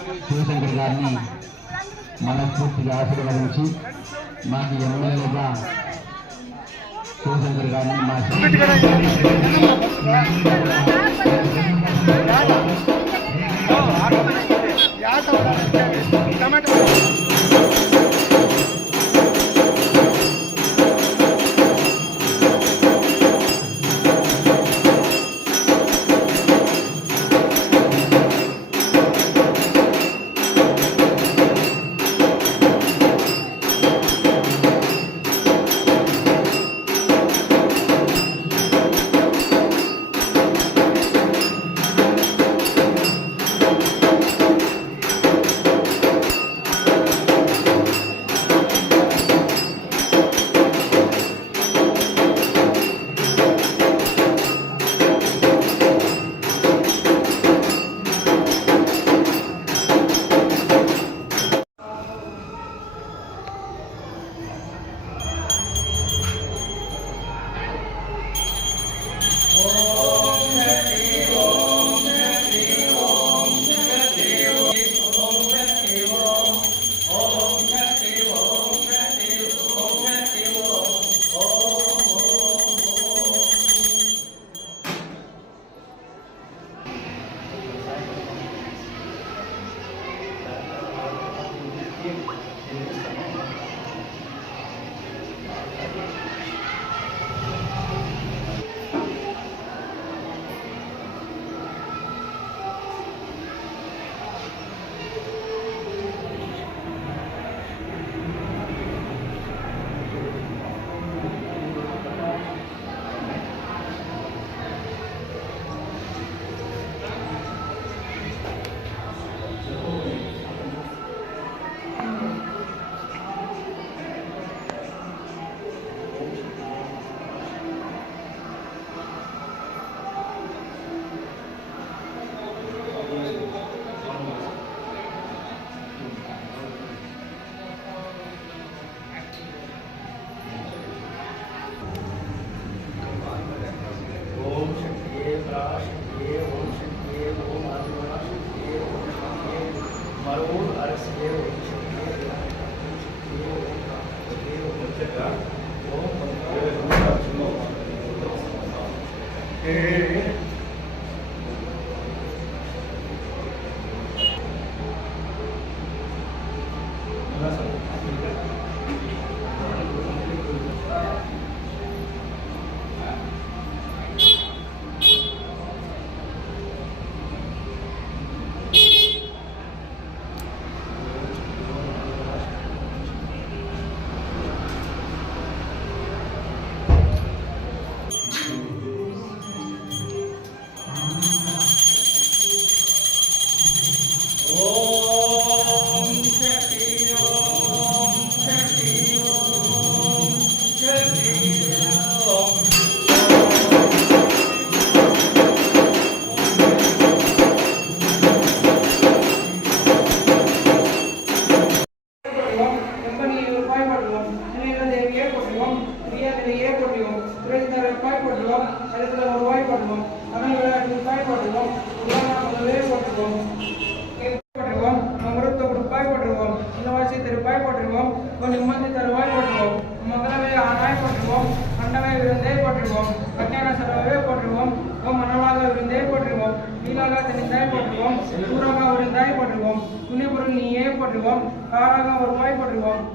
శివశంకర్ గారిని మనస్ఫూర్తిగా ఆశీర్వదించి మాకు ఎమ్మెల్యేగా శివశంకర్ గారిని మా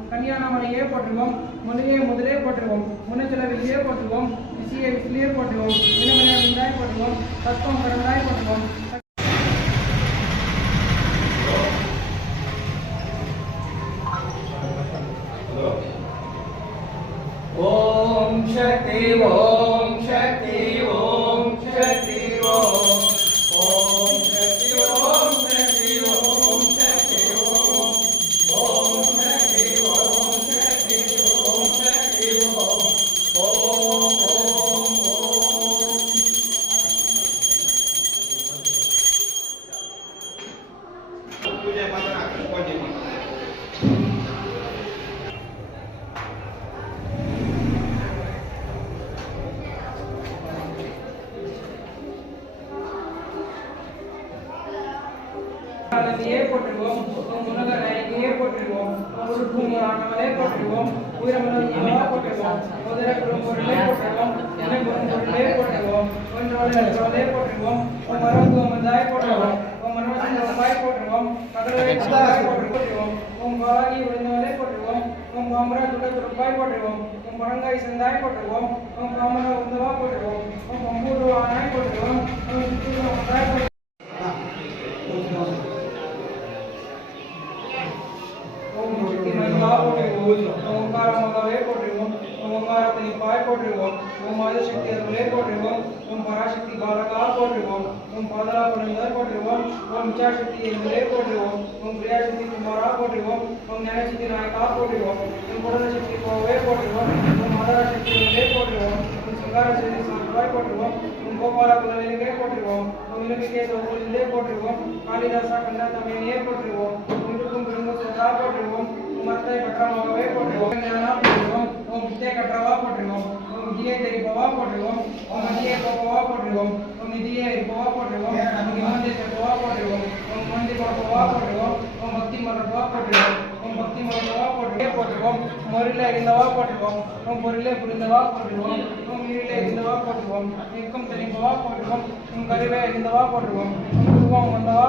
கன்னியானாமனையே போற்றுவோம், முனையே முதலே போற்றுவோம், முன்னச்செலவிலே போற்றுவோம், விசியை விசிலே போற்றுவோம், இனமனை விந்தாய் போற்றுவோம், தத்துவம் பிறந்தாய் போற்றுவோம். ஓம் சக்தி ஓம் சக்தி ஓம் சக்தி ஓம் ஓம் சக்தி ஓம் சக்தி ஓம் சக்தி ஓம் ஓம் சக்தி ஓம் சக்தி ஓம் சக்தி ஓம் ஓம் ஓம் ஓம். பூஜை பண்ண கொஞ்சம் போற்றுவோம் உன்னத நாயகியே போற்றுவோம் உருக்கும் ஆனவளே போற்றுவோம் உயிரமலா போற்றுவோம் உதிரக்குறும் பொருளே போற்றுவோம் எனக்கும் பொருளே போற்றுவோம் ஒன்றோளே போற்றுவோம் மரபு அமர்ந்தாய் போற்றுவோம் மனோசமாய் போற்றுவோம் கடலை போற்றுவோம் பாலாகி உடைந்தவளே போற்றுவோம் பாமரா துடத்துருப்பாய் போற்றுவோம் பழங்காய் செந்தாய் போற்றுவோம் பாமரா உந்தவா போற்றுவோம் பம்பூரு ஆனாய் போற்றுவோம் ஓங்காரமாகவே போற்றுவோம் ஓங்காரத்தினை பாய் போற்றுவோம் ஆதிசக்தி அருளே போற்றுவோம் பராசக்தி பாலகா போற்றுவோம் பாதலா புனிதர் போற்றுவோம் இச்சாசக்தி என்பதே போற்றுவோம் பிரியாசக்தி குமாரா போற்றுவோம் ஞானசக்தி நாயகா போற்றுவோம் புடனசக்தி கோவே போற்றுவோம் மதராசக்தி என்பதே போற்றுவோம் சங்காரசக்தி சார்பாய் போற்றுவோம் கோபால குலவிலே போற்றுவோம் இலக்கிய தொகுதியிலே போற்றுவோம் காளிதாசா கண்ணா தமிழையே போற்றுவோம் ஒன்றுக்கும் பிறந்த சொந்தா போற்றுவோம் மத்தை கற்றமாகவே போற்றுவோம் ஞானா போற்றுவோம் வித்தை கற்றவா போற்றுவோம் விதியை தெரிப்பவா போற்றுவோம் மதியை போப்பவா போற்றுவோம் நிதியை இருப்பவா போற்றுவோம் இமந்தை செப்பவா போற்றுவோம் மந்தி கொடுப்பவா போற்றுவோம் பக்தி மலர்வா போற்றுவோம் பக்தி மலர்வா போற்றுவோம் மொழில இருந்தவா போற்றுவோம் பொருளே புரிந்தவா போற்றுவோம் உயிரிலே இருந்தவா போற்றுவோம் நிற்கும் தெளிப்பவா போற்றுவோம் கருவே இருந்தவா போற்றுவோம் உருவம் வந்தவா